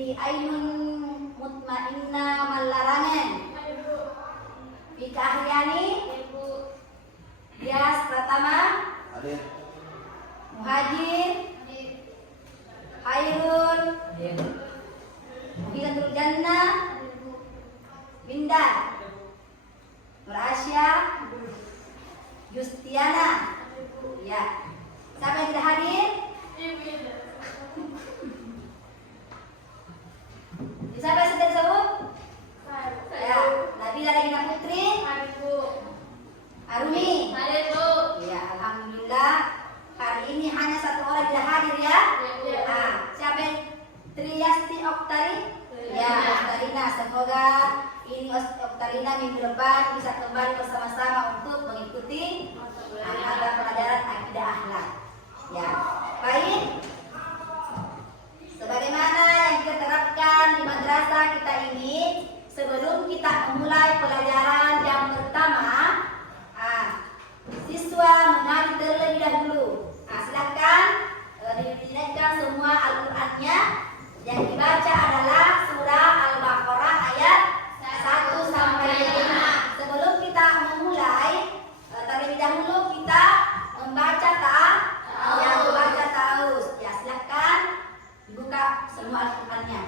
di ainun mutmainnah malarangan. Fi keahliani Rias pertama Muhajir Hairul Muhilatul Jannah Bindar Nurasya Justiana. Ya, siapa yang tidak hadir? Siapa yang sudah disebut? Ya, Nabila Regina Putri Arumi. Ya, alhamdulillah hari ini hanya satu orang tidak hadir ya. Nah, siapa yang Triasti Oktari? Ya, Oktarina, semoga ini Oktarina minggu depan bisa kembali bersama-sama untuk mengikuti mata pelajaran akidah akhlak. Ya, baik. Sebagaimana yang kita terapkan di madrasah kita ini, sebelum kita memulai pelajaran yang pertama, siswa mengaji terlebih dahulu. Silakan dinaikkan semua Al-Qur'annya. Yang dibaca adalah surah Al-Baqarah ayat 1 sampai 5. Sebelum kita memulai, terlebih dahulu kita membaca ta'awuz. Ya, silakan dibuka semua Al-Qur'annya.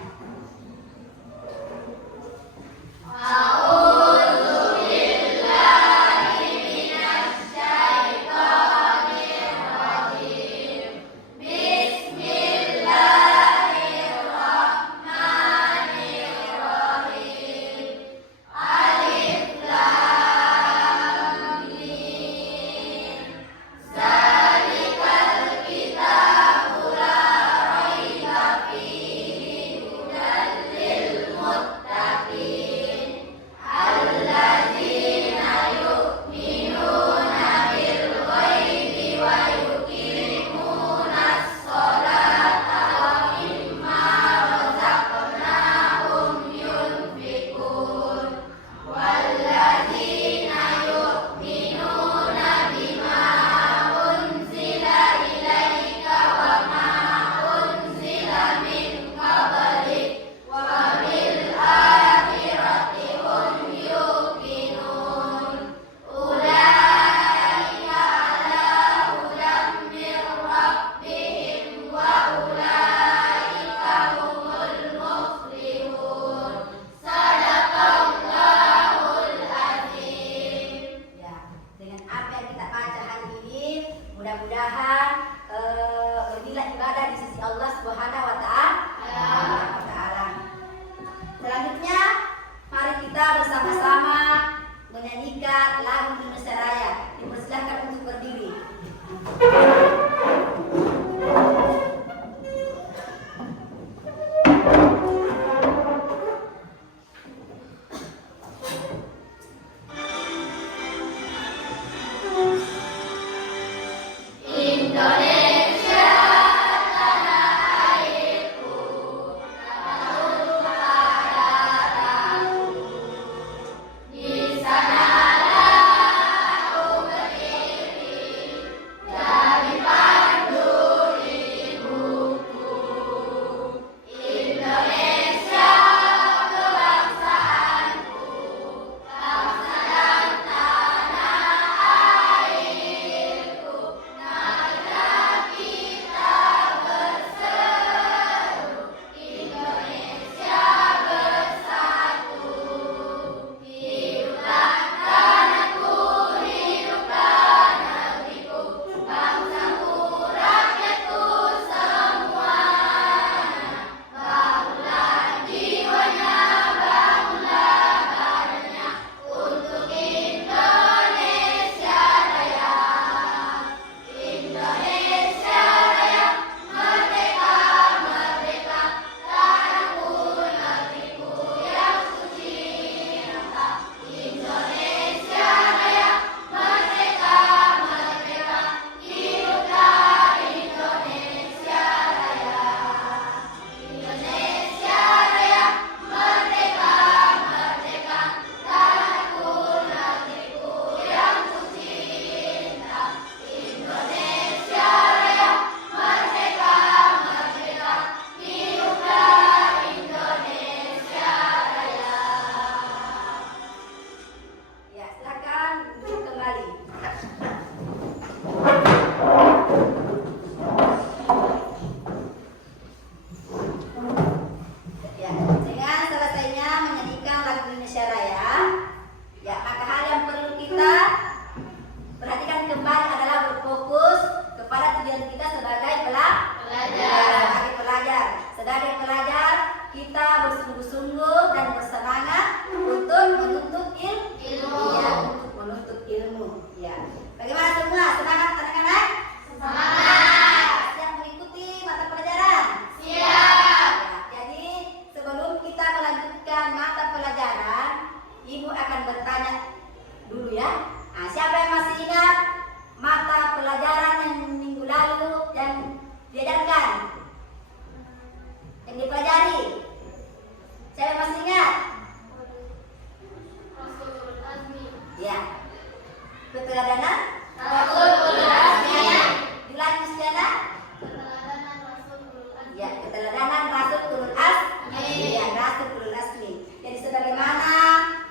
yang dipelajari. Siapa masih ingat? Ya. Keteladanan Rasul Ulul Azmi. Dilanjut Siana. Ya, keteladanan Rasul Ulul Azmi. Ya, Rasul Ulul Azmi. Jadi sebagaimana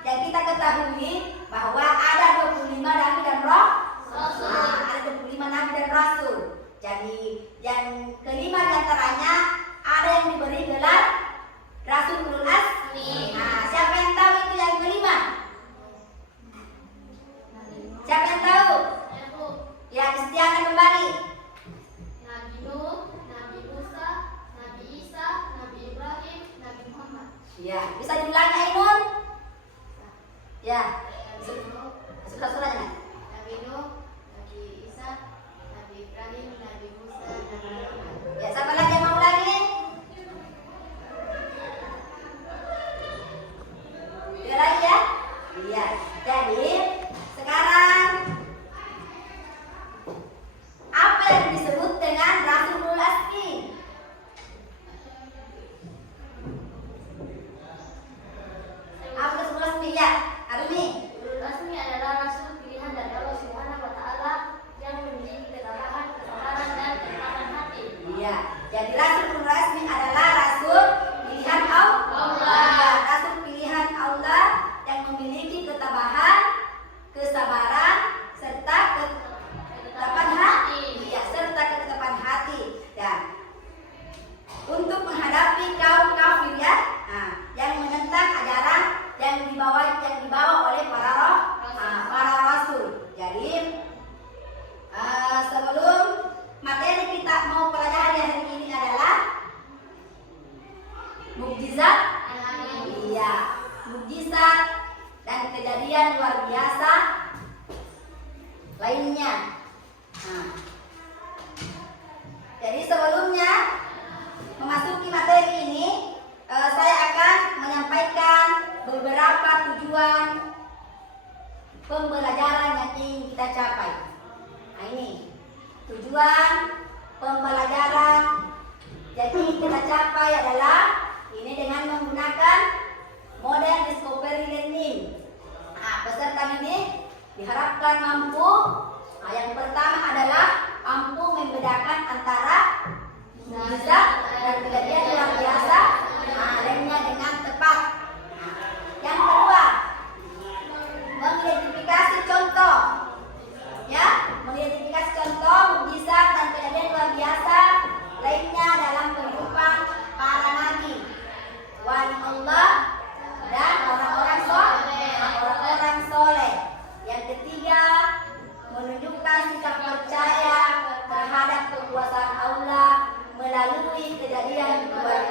yang kita ketahui bahwa ada 25 nabi dan rasul. Ada 25 nabi dan rasul. Jadi yang kelima diantaranya ada yang diberi gelar Rasul Ulul Azmi. Nah, siapa yang tahu itu yang kelima? Siapa yang tahu? Ya, Istiana kembali. Nabi Nuh, Nabi Musa, Nabi Isa, Nabi Ibrahim, Nabi Muhammad. Ya, bisa diulangi Ainun? Ya, Nabi Nuh, suka-sukanya. Nabi Nuh, Nabi Isa, Nabi Ibrahim, Nabi Musa, Nabi Muhammad. Ya, siapa lagi yang mau ulangi? Dia lagi ya? Iya. Jadi sekarang apa yang disebut dengan Rasulul Azmi? Apa Rasulul Azmi ya? Arumi. Ulul Azmi adalah rasul pilihan dari Allah Subhanahu wa taala yang memiliki ketabahan, kesabaran dan ketabahan hati. Iya. Jadi Rasulul Azmi adalah rasul pilihan Allah. Rasul pilihan Allah yang memiliki ketabahan, kesabaran serta ketetapan hati. Iya, serta ketetapan hati. Dan untuk menghadapi kaum kafir ya, yang menentang ajaran yang dibawa oleh para rasul. Jadi sebelum materi kita mau pelajari hari ini adalah mukjizat. Iya, mukjizat dan kejadian luar biasa lainnya. Jadi sebelumnya memasuki materi ini, saya akan menyampaikan beberapa tujuan pembelajaran yang ingin kita capai. Nah, ini tujuan pembelajaran yang ingin kita capai adalah ini dengan menggunakan model discovery learning. Peserta didik diharapkan mampu. Yang pertama adalah mampu membedakan antara mukjizat dan kejadian luar biasa lainnya dengan tepat. Yang kedua, mengidentifikasi contoh. Ya, mengidentifikasi contoh mukjizat dan kejadian luar biasa lainnya dalam kehidupan para nabi, wali Allah dan orang-orang soleh. Yang ketiga, menunjukkan sikap percaya terhadap kekuasaan Allah melalui kejadian luar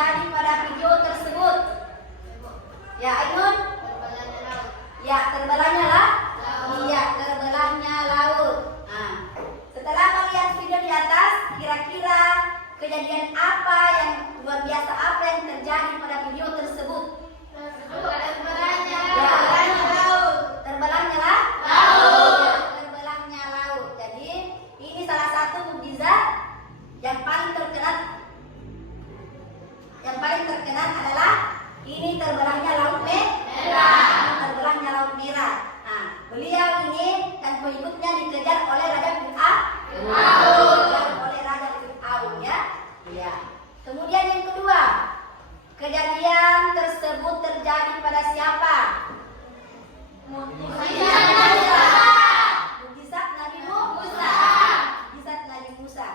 terjadi pada video tersebut? Ya, Ainun? Ya, terbelahnya lah? Iya, terbelahnya laut. Nah, setelah melihat video di atas, kira-kira kejadian apa yang luar biasa apa yang terjadi pada video tersebut? Terbelahnya laut. Terbelahnya lah? Laut. Terbelahnya laut. Jadi ini salah satu mukjizat yang paling terkenal. Yang paling terkenal adalah ini terbelahnya laut merah. Terbelahnya laut merah. Nah, beliau ini dan pengikutnya dikejar oleh Raja Fir'aun. Oleh Raja Fir'aun ya. Iya. Kemudian yang kedua, kejadian tersebut terjadi pada siapa? Mukjizat Nabi Musa. Mukjizat Nabi Musa.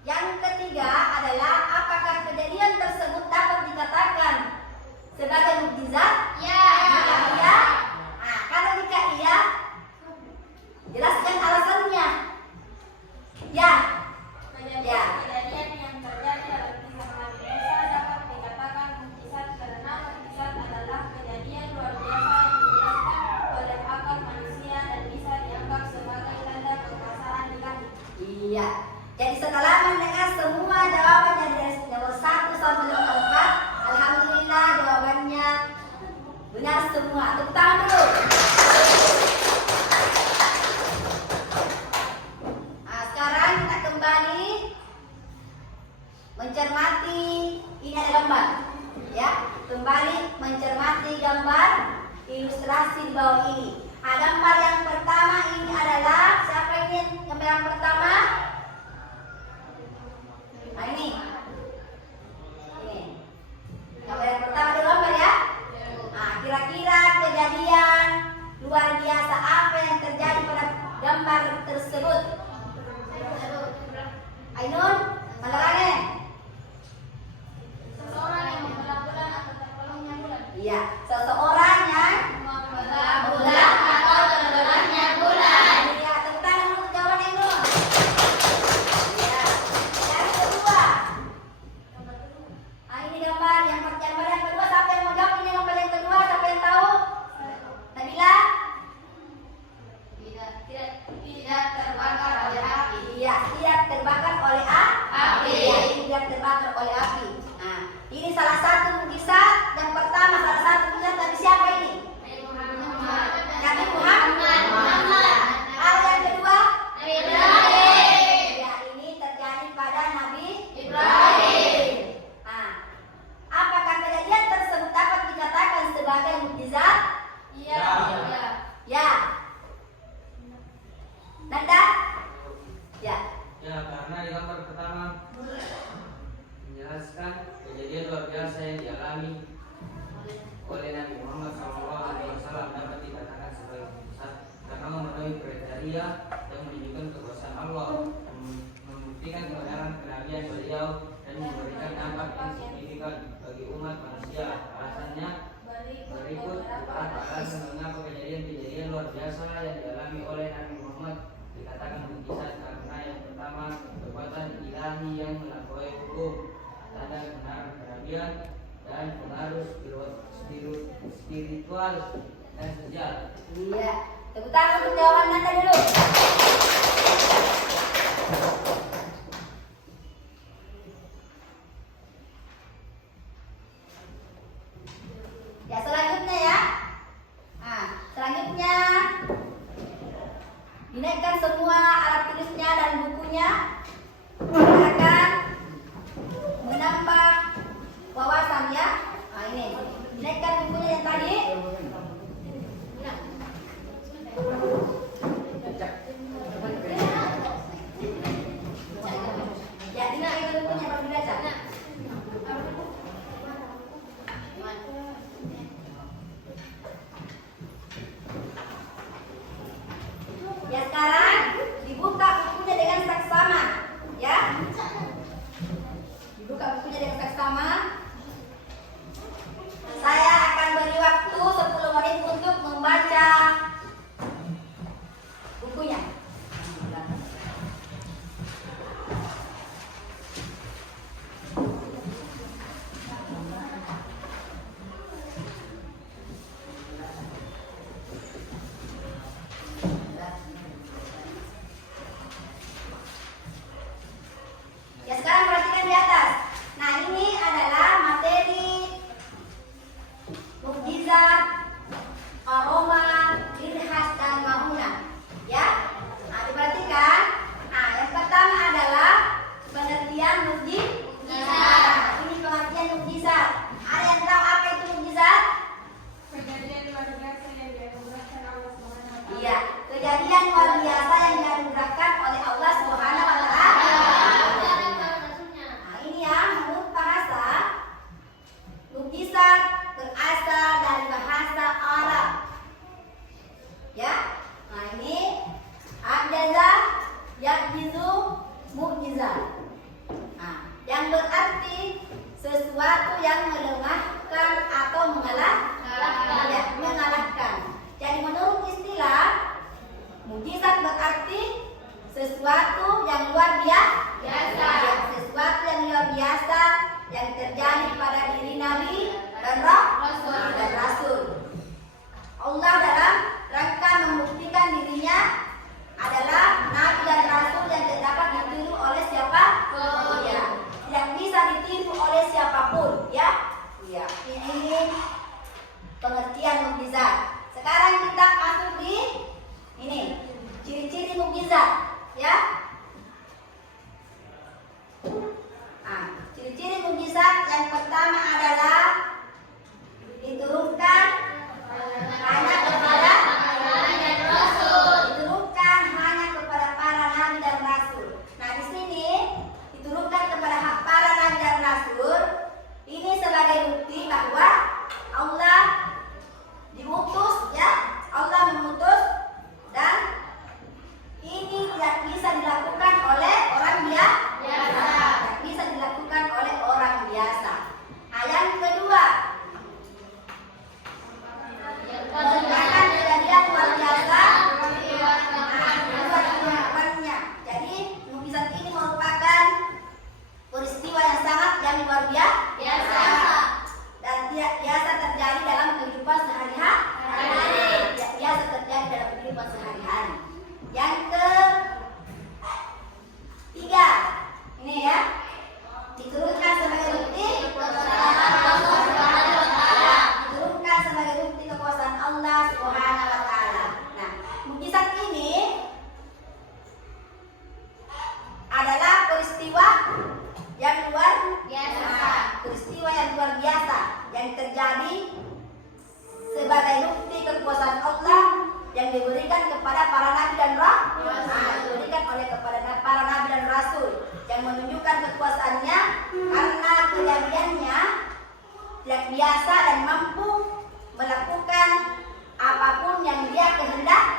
Yang ketiga adalah apakah kejadian tersebut dapat dikatakan sebagai mukjizat? Ya. Jika iya, nah, kalau jika iya, jelaskan alasannya. Ya. Ya. Kejadian yang terjadi dalam kisah Nabi Musa dapat dikatakan mukjizat karena mukjizat adalah kejadian luar biasa yang dijelaskan oleh akal manusia dan bisa dianggap sebagai tanda kekuasaan ilahi. Iya. Jadi setelah mendengar semua jawabannya dari nomor 1 sampai nomor 4, alhamdulillah jawabannya benar semua. Tepuk tangan dulu. Nah, sekarang kita kembali mencermati ini ada gambar. Ya, kembali mencermati gambar ilustrasi di bawah ini. Nah, gambar yang pertama ini adalah siapa ini? Gambar yang pertama? Nah, ini. Gambar yang pertama ada gambar ya. Nah, kira-kira kejadian luar biasa apa yang terjadi pada gambar tersebut? Ainun, menerangkan. Seseorang yang membelah bulan atau terpelungnya bulan. Iya, seseorang yang Membelah bulan atau terbelahnya bulan. iya, tepuk tangan untuk jawaban Ainun. Iya. Yang kedua. Nah, ini gambar yang kedua, siapa yang mau jawab ini gambar yang kedua? Siapa yang tahu? Nabila? Tidak terbakar oleh api. Iya, tidak terbakar oleh api. Iya, ini tidak terbakar oleh api. Nah, ini salah satu mukjizat yang pertama, salah satu mukjizat dari siapa ini? Nabi Muhammad. Hal yang kedua? Ya, ini terjadi pada Nabi Ibrahim. Nah, apakah kejadian tersebut dapat dikatakan sebagai mukjizat? Iya. Ya. Nanda? Ya. Ya, karena di gambar pertama menjelaskan kejadian luar biasa yang dialami oleh Nabi Muhammad SAW dapat dikatakan sebagai mukjizat karena memenuhi kriteria yang menunjukkan kekuasaan Allah, membuktikan kebenaran kenabian beliau dan memberikan dampak yang signifikan bagi umat manusia. Alasannya berikut beberapa alasan mengapa kejadian-kejadian luar biasa yang dialami oleh Nabi Muhammad dikatakan mukjizat. Karena yang pertama, kekuatan ilahi yang melampaui hukum, tanda kebenaran kenabian, dan pengaruh spiritual dan sosial. Iya. Tepuk tangan untuk jawaban Nanda dulu. Ya, selanjutnya ya. Nah, selanjutnya dinaikkan semua alat tulisnya dan bukunya. Akan menambah wawasan ya. Nah, ini dinaikkan bukunya yang tadi. mukjizat. Sekarang kita masuk di ini ciri-ciri mukjizat, ya. Ciri-ciri mukjizat yang pertama adalah diturunkan hanya kepada diturunkan hanya kepada para nabi dan rasul. Nah, di sini diturunkan kepada para nabi dan rasul ini sebagai bukti bahwa Allah diutus, ya. Allah mengutus, dan ini tidak bisa dilakukan oleh orang biasa. Tidak bisa dilakukan oleh orang biasa. Nah, yang kedua, merupakan kejadian luar biasa. Jadi mukjizat ini merupakan peristiwa yang sangat luar biasa dan tidak biasa terjadi dalam kehidupan sehari-hari. Tidak biasa terjadi dalam kehidupan sehari-hari. Yang ketiga, ini ya, diturunkan sebagai bukti kekuasaan Allah Subhanahu wa taala. Nah, mukjizat ini adalah peristiwa yang luar biasa. Peristiwa yang luar biasa yang terjadi sebagai bukti kekuasaan Allah yang diberikan kepada para nabi dan rasul. Diberikan oleh kepada para nabi dan rasul yang menunjukkan kekuasaannya karena kejadiannya tidak biasa dan mampu melakukan apapun yang dia kehendaki.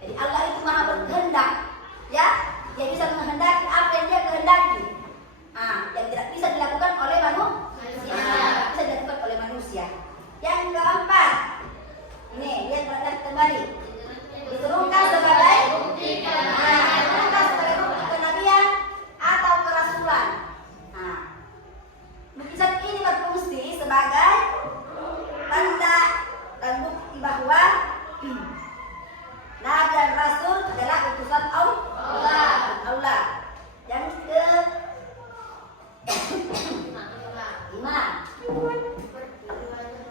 Jadi Allah itu maha berkehendak, ya. Dia bisa menghendaki apa yang dia kehendaki. Yang tidak bisa dilakukan oleh manusia. Yang keempat, ini lihat perhatian kembali. Diturunkan sebagai bukti kenabian atau kerasulan. Mukjizat ini berfungsi sebagai tanda dan bukti bahwa nabi dan rasul adalah utusan Allah. Yang kelima,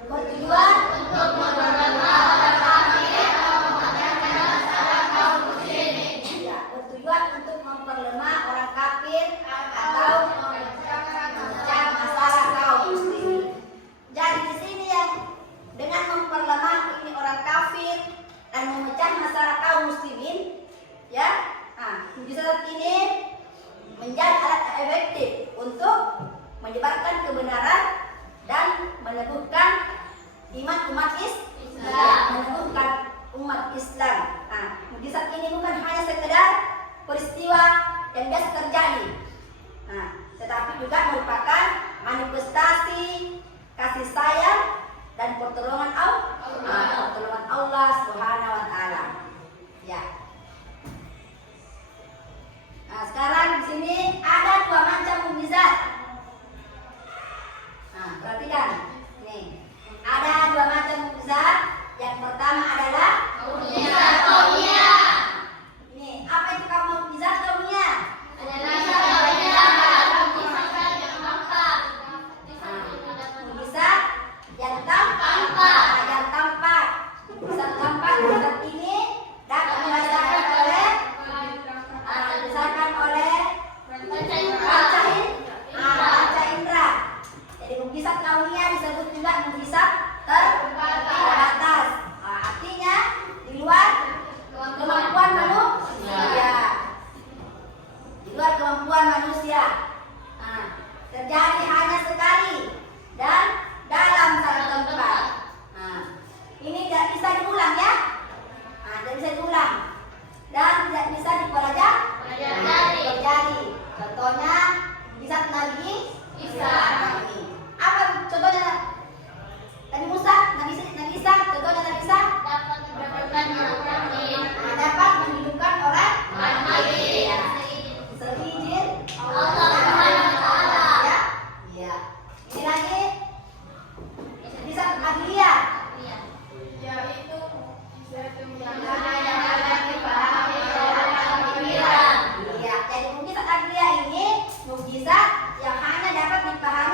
bertujuan untuk memperlemah orang kafir atau memecah masalah kaum muslimin. Jadi di sini yang dengan memperlemah ini orang kafir dan memecah masalah kaum muslimin, ya. Mukjizat ini menjadi alat efektif untuk menyebarkan kebenaran dan meneguhkan iman umat Islam. Mukjizat ini bukan hanya sekedar peristiwa yang biasa terjadi, tetapi juga merupakan manifestasi kasih sayang dan pertolongan Allah Subhanahu wa taala. Ya. Sekarang di sini ada dua macam mukjizat. Perhatikan. Nih, ada dua macam mukjizat. Yang pertama adalah mukjizat kauniyah. Nih, apa itu mukjizat kauniyah? Mukjizat yang tampak. Mukjizat ini dapat dirasakan oleh panca indera. Jadi mukjizat kauniyah disebut juga mukjizat terbatas. Artinya di luar kemampuan manusia. Terjadi hanya sekali dan dalam satu tempat. Ini tidak bisa diulang, ya. Tidak bisa diulang dan tidak bisa dipelajari. Contohnya mukjizat Nabi Isa. Apa contohnya? Nabi Musa, Nabi Isa, contohnya Nabi Isa dapat menghidupkan orang mati. Seizin Allah Subhanahu wa taala. Ya. Ini lagi mukjizat Agliyah. Yaitu mukjizat yang dapat dipahami oleh pikiran. Jadi mukjizat Agliyah ini mukjizat yang hanya dapat dipahami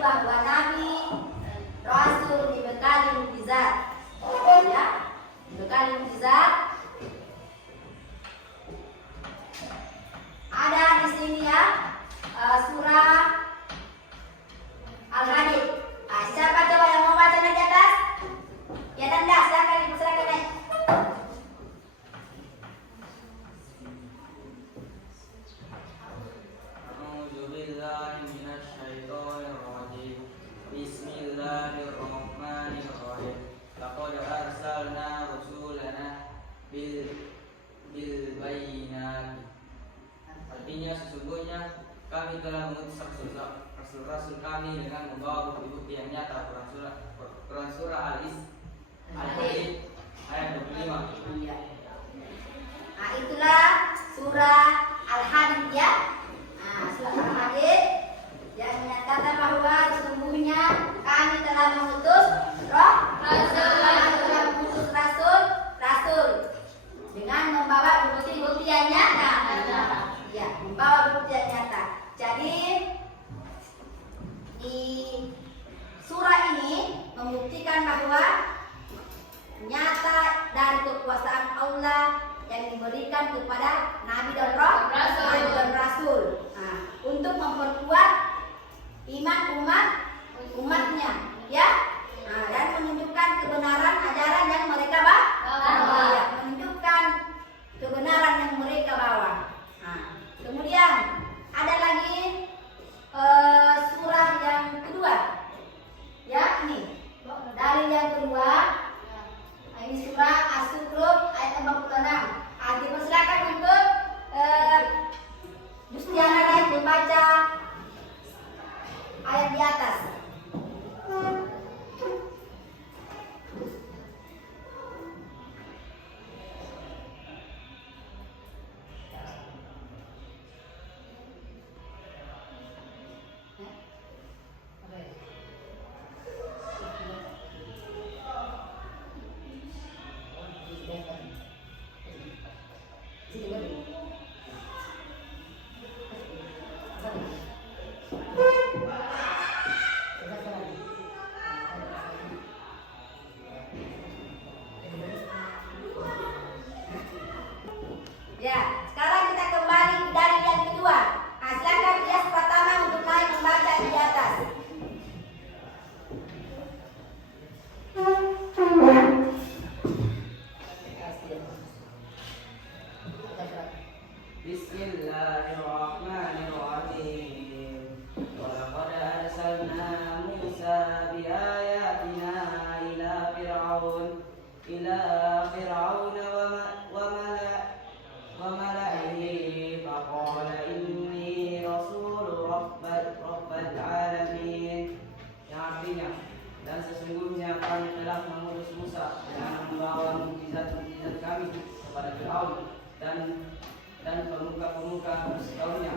bahwa Nabi Rasul dibekali mukjizat, ya, dibekali mukjizat. Ada di sini ya surah Al-Hadid. Siapa coba yang mau baca naik di atas? Ya Nanda, silakan naik. A'udzubillahi minasyaitonir rajim. Bismillahirrahmanirrahim. Laqad arsalna rusulana bil bayyinati. Artinya sesungguhnya kami telah mengutus rasul-rasul kami dengan membawa bukti-bukti yang nyata. Quran surah Al-Hadid ayat 25. Nah, itulah surah Al-Hadid ya. Nah, surah Al-Hadid yang menyatakan bahwa sesungguhnya kami telah mengutus rasul dengan membawa bukti-bukti yang nyata. Ya, membawa bukti yang nyata. Jadi di surah ini membuktikan bahwa nyata dari kekuasaan Allah yang diberikan kepada Nabi dan Rasul. Nah, untuk memperkuat iman umatnya, ya, nah, dan menunjukkan kebenaran ajaran yang mereka bawa, ya, menunjukkan kebenaran yang mereka bawa. Nah, kemudian ada lagi surah yang kedua, ya, ini dari yang kedua. Ini surah As-Zukhruf ayat 46. Dipersilakan untuk Justiana naik membaca ayat di atas. Ya, sekarang kita kembali ke dalil yang kedua. Nah, silakan Ilyas pertama untuk naik membaca di atas. Bismillahirrahmanirrahim. Wa laqad arsalna Musa bi ayatina ila fir'aun wa mala'ihi faqala inni rasul rabbil alamin. Yang artinya, dan sesungguhnya kami telah mengutus Musa dengan membawa mukjizat kami kepada Fir'aun dan pemuka-pemuka kaumnya.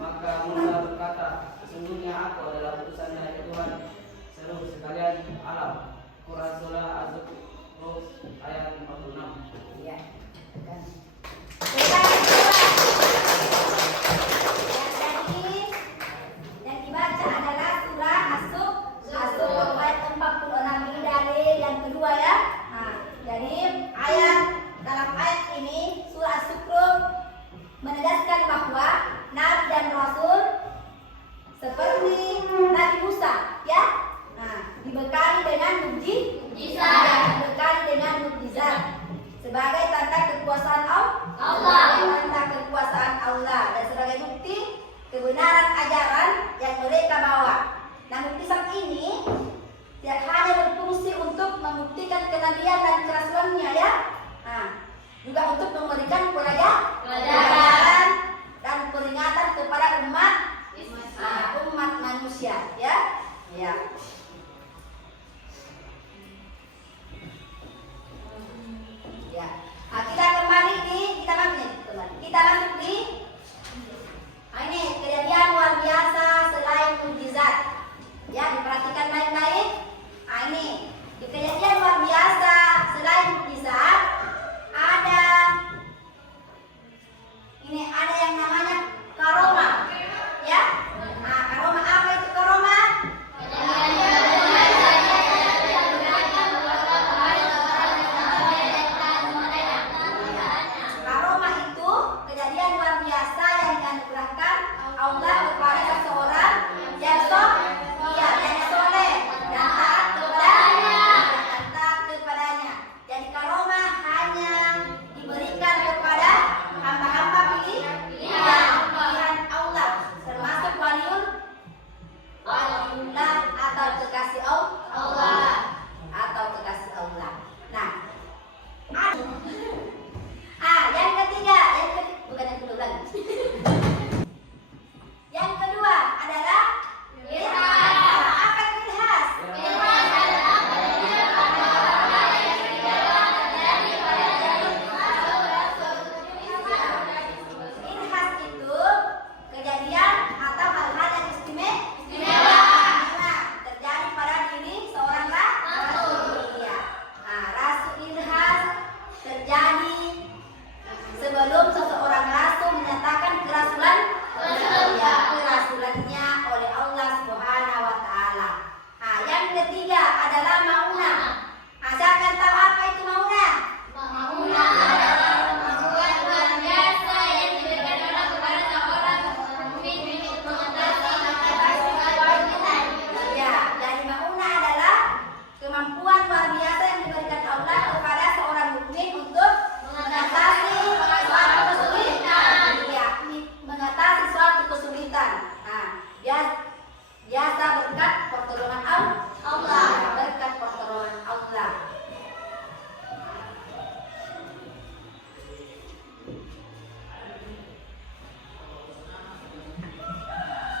Maka Musa berkata, sesungguhnya aku adalah utusan dari Tuhan seluruh sekalian alam. Quran surah Az-Zukhruf ayat 46. Ya. Yang dibaca adalah surah As-Zukhruf ayat 46. Ini dalil yang kedua ya. Nah, jadi dalam ayat ini surah As-Zukhruf menegaskan bahwa Nabi dan Rasul seperti Nabi Musa, ya, nah, dibekali dengan mukjizat sebagai tanda kekuasaan Allah, dan sebagai bukti kebenaran ajaran yang mereka bawa. Nah, mukjizat ini tidak hanya berfungsi untuk membuktikan kenabian dan kerasulannya, ya, nah, juga untuk memberikan pelajaran dan peringatan kepada umat manusia, ya. Ya. Nah, kita masuk di ini kejadian luar biasa selain Biasa berkat pertolongan Allah. Berkat pertolongan Allah.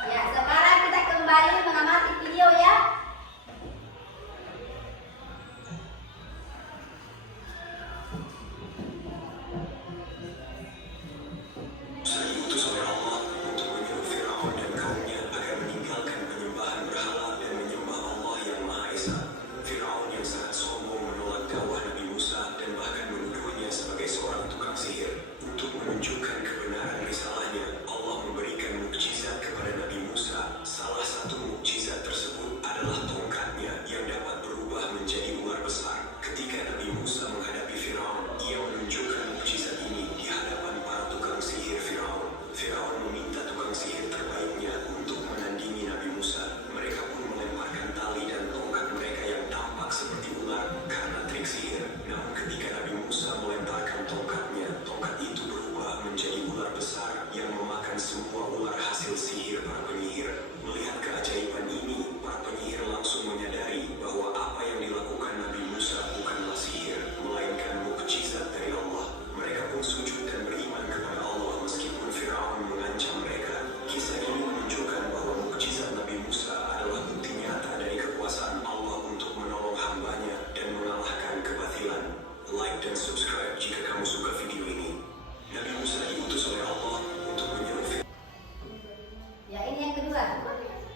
Ya, sekarang kita kembali mengamati video ya. Diutus oleh Allah untuk menyuruh Firaun dan kaumnya agar meninggalkan penyembahan berhala dan menyembah Allah yang Maha Esa. Firaun yang sangat sombong menolak dakwah Nabi Musa dan bahkan menuduhnya sebagai seorang tukang sihir. Untuk menunjukkan kebenaran risalahnya, Allah memberikan mukjizat kepada Nabi Musa. Salah satu mukjizat tersebut adalah tongkatnya yang dapat berubah menjadi ular besar. Ketika Nabi Musa menghadapi Firaun, ia menunjukkan mukjizat ini di hadapan para tukang sihir Firaun. Firaun meminta tukang sihir terbaiknya untuk menandingi Nabi Musa. Mereka pun melemparkan tali dan tongkat mereka yang tampak seperti ular karena trik sihir. Namun ketika Nabi Musa melemparkan tongkatnya, tongkat itu berubah menjadi ular besar yang memakan semua ular hasil sihir para penyihir. Melihat keajaiban ini, para penyihir langsung menyadari bahwa apa yang dilakukan Nabi Musa bukanlah sihir, melainkan mukjizat dari Allah. Mereka pun sujud dan beriman kepada Allah meskipun Firaun mengancam mereka. Kisah ini menunjukkan bahwa mukjizat Nabi Musa adalah bukti nyata dari kekuasaan Allah untuk menolong hambanya dan mengalahkan kebatilan. Like dan subscribe jika kamu suka video ini. Nabi Musa diutus oleh Allah untuk menyuruh Ya, ini yang kedua.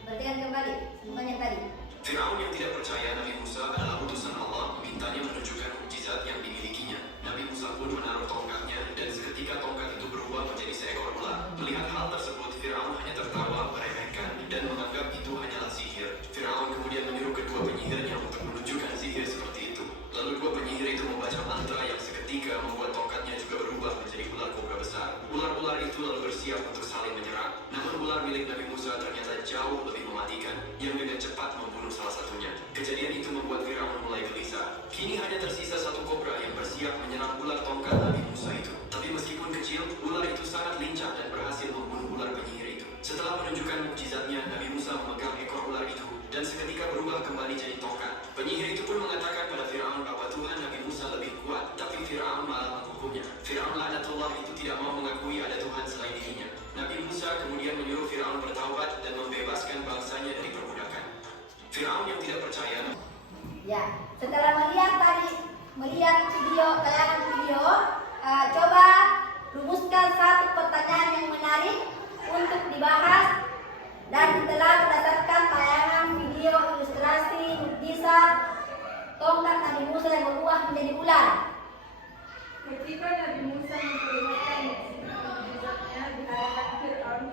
Berdengar kembali semuanya tadi. Firaun yang tidak percaya Nabi Musa adalah utusan Allah memintanya menunjukkan mukjizat yang dimilikinya. Nabi Musa pun menaruh tongkatnya dan seketika tongkat itu berubah menjadi seekor ular. Melihat hal tersebut, Firaun hanya tertawa, meremehkan, dan menganggap itu hanyalah sihir. Firaun kemudian menyuruh kedua penyihirnya untuk menunjukkan sihir seperti itu. Lalu dua penyihir itu membaca mantra yang seketika membuat tongkatnya juga berubah menjadi ular kobra besar. Ular-ular itu lalu bersiap untuk saling menyerang. Namun ular milik Nabi Musa ternyata jauh lebih mematikan, yang dengan cepat membunuh salah satunya. Kejadian itu membuat Firaun mulai gelisah. Kini hanya tersisa satu kobra yang bersiap menyerang ular tongkat Nabi Musa itu. Tapi meskipun kecil, ular itu sangat lincah dan berhasil membunuh ular penyihir itu. Setelah menunjukkan mukjizatnya, Nabi Musa memegang ekor ular itu dan seketika berubah kembali jadi tongkat. Penyihir itu pun mengatakan pada Firaun bahwa Tuhan Nabi Musa lebih kuat, tapi Firaun malah menghukumnya. Firaun laknatullah itu tidak mau mengakui ada Tuhan selain dirinya. Nabi Musa kemudian menyuruh Firaun bertaubat dan membebaskan bangsanya dari perbudakan. Firaun yang tidak percaya. Ya, setelah melihat tayangan video, coba rumuskan satu pertanyaan yang menarik untuk dibahas dan telah berdasarkan tayangan video ilustrasi mukjizat tongkat Nabi Musa yang berubah menjadi ular. Ketika Nabi Musa memperlihatkan mukjizatnya di hadapan Fir'aun,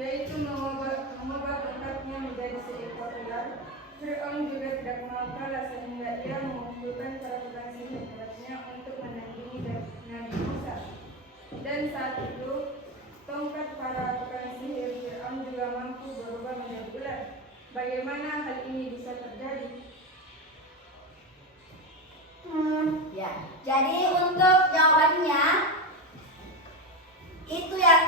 yaitu mengubah tongkatnya menjadi seekor ular, Fir'aun juga tidak mau kalah sehingga ia mengumpulkan para tukang sihir hebatnya untuk menandingi Nabi Musa. Dan saat itu, tongkat para tukang sihir Fir'aun juga mampu berubah menjadi ular. Bagaimana hal ini bisa terjadi? Ya, jadi untuk jawabannya itu yang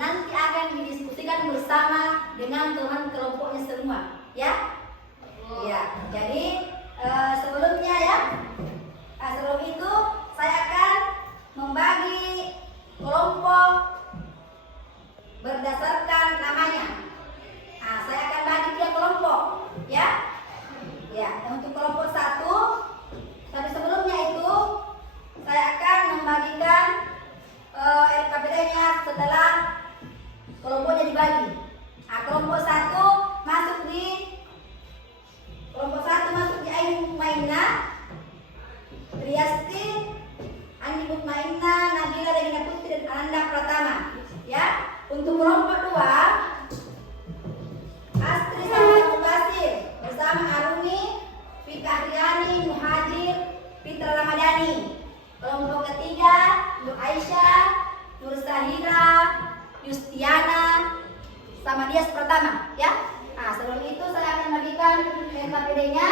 nanti akan didiskusikan bersama dengan teman kelompoknya semua, ya. Ya, jadi sebelumnya ya, sebelum itu saya akan membagi kelompok berdasarkan namanya. Saya akan bagi 3 kelompok, ya. Ya, untuk kelompok 1. Tapi sebelumnya itu saya akan membagikan LKPD-nya setelah kelompoknya dibagi. Kelompok 1 masuk di Ain Mutmainah, Triasti, Andi Mutmainah, Nabila Regina Putri dan Ananda Pratama. Ya, untuk kelompok 2 Astri sama Basir bersama Aruni, Fika Riani, Muhajir, Fitra Ramadhani. Kelompok ketiga Nur Aisyah, Nur Sahira, Yustiana, sama Dias Pratama, ya. Sebelum itu saya akan bagikan LKPD-nya.